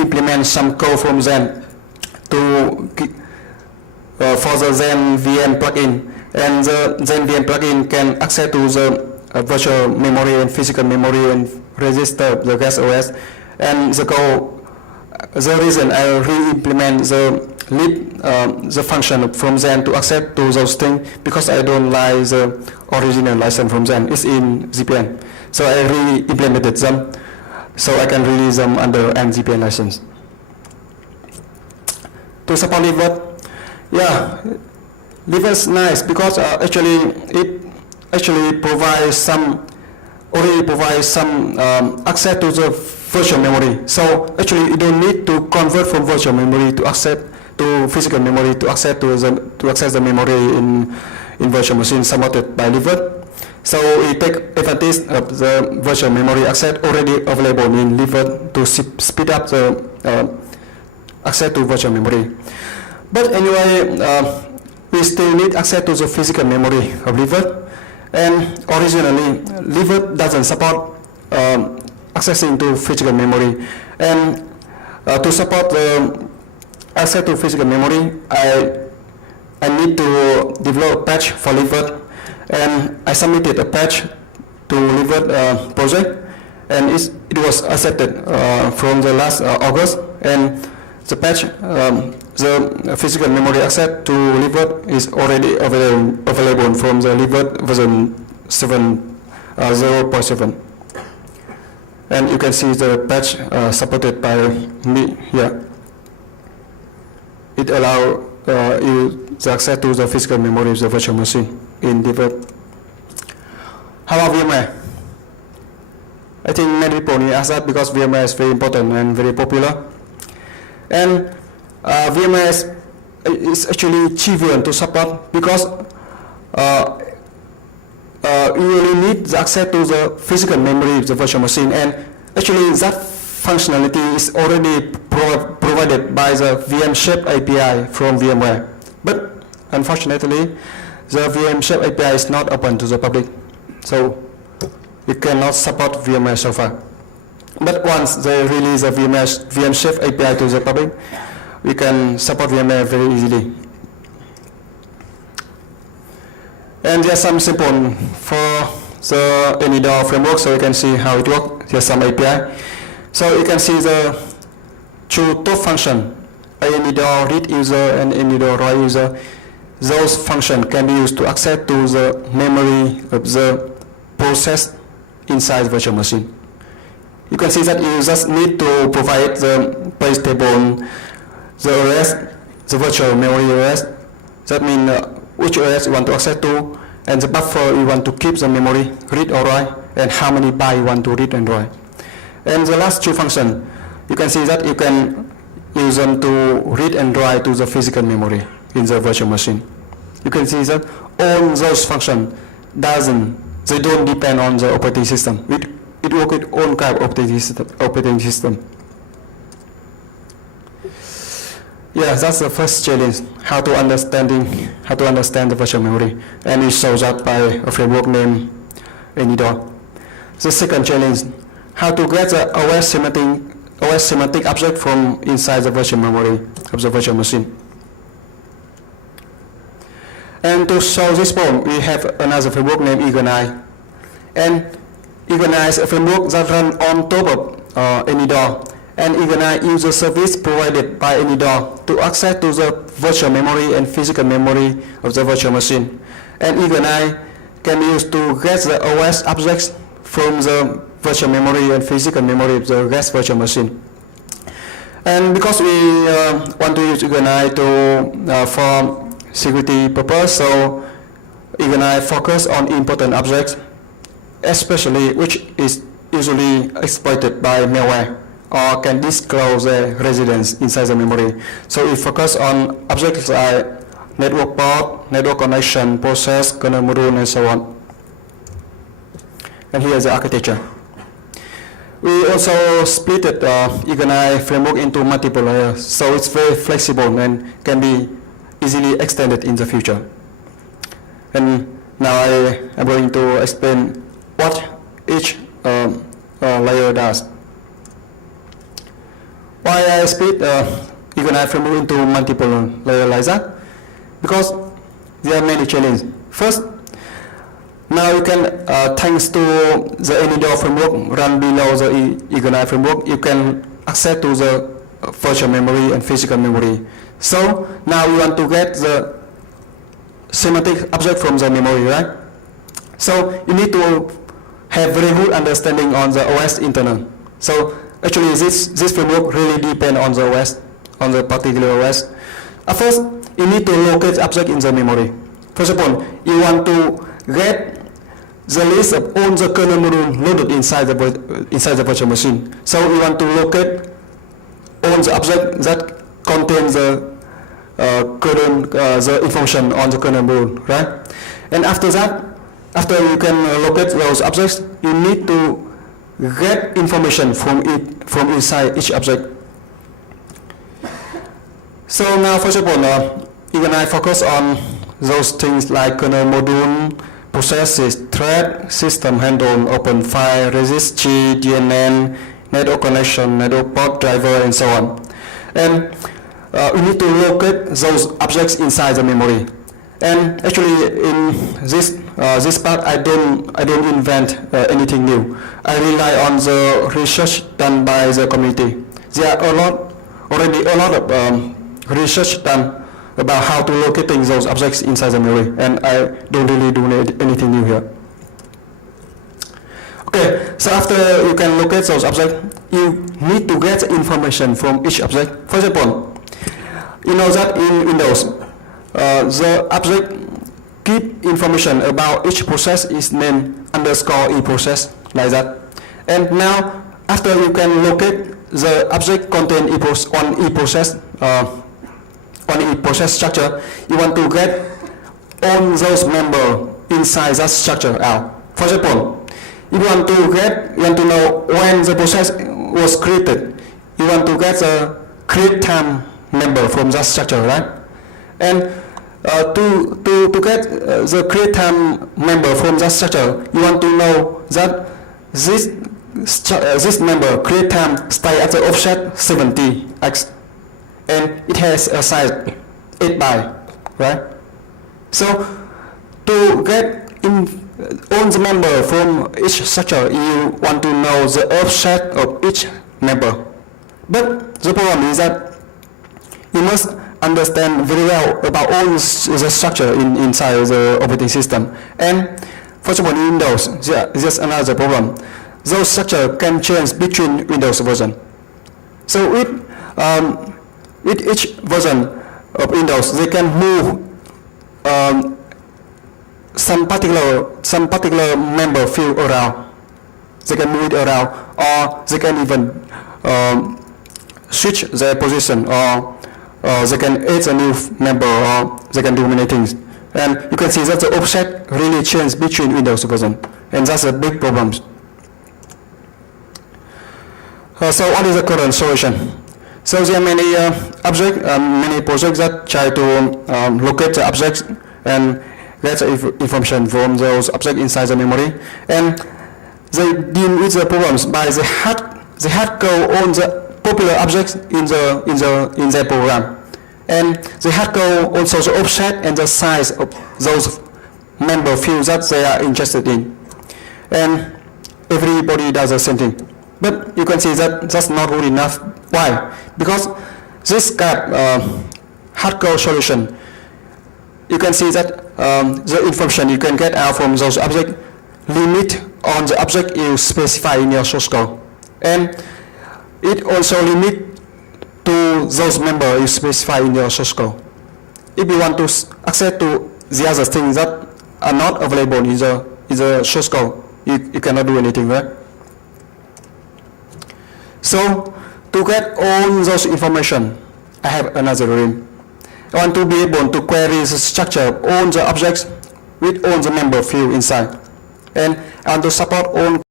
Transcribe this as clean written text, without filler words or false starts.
re-implement some code from Zen for the Zen VM plugin, and the Zen VM plugin can access to the virtual memory and physical memory and register the guest OS. And the reason I re-implement the function from Zen to access to those things, because I don't like the original license from Zen. It's in ZPN, so I re-implemented them so I can release them under NZPN license. To support Liver, yeah, Liver is nice because it actually provides some access to the virtual memory. So actually, you don't need to convert from virtual memory to access to physical memory to access the memory in virtual machine supported by Liver. So we take advantage of the virtual memory access already available in Liver to speed up the access to virtual memory. But anyway, we still need access to the physical memory of Liver. And originally, Liver doesn't support accessing to physical memory. And to support the access to physical memory, I need to develop a patch for Liver. And I submitted a patch to Liver project, and it was accepted from the last August. And the patch, the physical memory access to Liver is already available from the Liver version 0.7. And you can see the patch supported by me here. It allows you the access to the physical memory of the virtual machine in Liver. How about VMware? I think many people need to ask that because VMware is very important and very popular. And VMware is actually trivial to support because you really need the access to the physical memory of the virtual machine, and actually that functionality is already provided by the VM-Shape API from VMware. But unfortunately, the VM-Shape API is not open to the public, so we cannot support VMware so far. But once they release the VM-Shape API to the public, we can support VMware very easily. And there's some simple for the AnyDoor framework, so you can see how it works. There's some API. So you can see the two top function, AnyDoor read user and AnyDoor write user. Those functions can be used to access to the memory of the process inside the virtual machine. You can see that you just need to provide the page table, the OS, the virtual memory OS. That means which OS you want to access to, and the buffer you want to keep the memory, read or write, and how many bytes you want to read and write. And the last two functions, you can see that you can use them to read and write to the physical memory in the virtual machine. You can see that all those functions they don't depend on the operating system. It works with own kind of operating system. Yeah, that's the first challenge, how to understand the virtual memory, and we solve that by a framework named AnyDoor. The second challenge, how to get the OS semantic object from inside the virtual memory of the virtual machine. And to solve this problem, we have another framework named eKimono. And eKimono is a framework that runs on top of AnyDoor. And eKimono uses a service provided by AnyDoor to access to the virtual memory and physical memory of the virtual machine. And eKimono can be used to get the OS objects from the virtual memory and physical memory of the guest virtual machine. And because we want to use eKimono for security purpose, so eKimono focus on important objects, especially which is usually exploited by malware or can disclose their residence inside the memory. So we focus on objects like network port, network connection, process, kernel module, and so on. And here is the architecture. We also split the eKimono framework into multiple layers, so it's very flexible and can be easily extended in the future. And now I am going to explain what each layer does. Why I split eKimono framework into multiple layer like that? Because there are many challenges. First, now you can, thanks to the NDO framework run below the eKimono framework, you can access to the virtual memory and physical memory. So now we want to get the semantic object from the memory, right? So you need to have very good understanding on the OS internal. So actually this framework really depends on the OS, on the particular OS. At first, you need to locate object in the memory. First of all, you want to get the list of all the kernel module loaded inside the virtual machine. So we want to locate all the object that contains the kernel, the information on the kernel module, right? And after that, after you can locate those objects, you need to get information from inside each object. So now, first of all, even I focus on those things like kernel module, processes, thread, system handle, open file, resist G, DNN, network connection, network port driver, and so on. And we need to locate those objects inside the memory. And actually, in this part, I don't invent anything new. I rely on the research done by the community. There are already a lot of research done about how to locating those objects inside the memory, and I don't really do anything new here. Okay, so after you can locate those objects, you need to get information from each object. First of all, you know that in Windows, the object keep information about each process is named _ eProcess, like that. And now, after you can locate the object contain on eProcess, on eProcess structure, you want to get all those members inside that structure out. For example, you want to know when the process was created. You want to get the create time member from that structure, right? And to get the create time member from that structure, you want to know that this member create time stay at the offset 70x, and it has a size 8 byte, right? So to get all the member from each structure, you want to know the offset of each member. But the problem is that you must understand very well about all the structure inside the operating system. And for example, in Windows, there's another problem. Those structure can change between Windows version. So with each version of Windows, they can move some particular member field around. They can move it around, or they can even switch their position, or they can add a new member, or they can do many things. And you can see that the offset really changes between Windows version, and that's a big problem. So what is the current solution? So there are many many projects that try to locate the objects and get the information from those objects inside the memory, and they deal with the problems by the hard code on the popular objects in their program, and the hard code also the offset and the size of those member fields that they are interested in, and everybody does the same thing. But you can see that that's not good enough. Why? Because this hardcore solution, you can see that the information you can get out from those objects limit on the object you specify in your source code, and it also limit to those members you specify in your source code. If you want to access to the other things that are not available in the source code, you cannot do anything, right? So to get all those information, I have another dream. I want to be able to query the structure of all the objects with all the member field inside, and I want to support all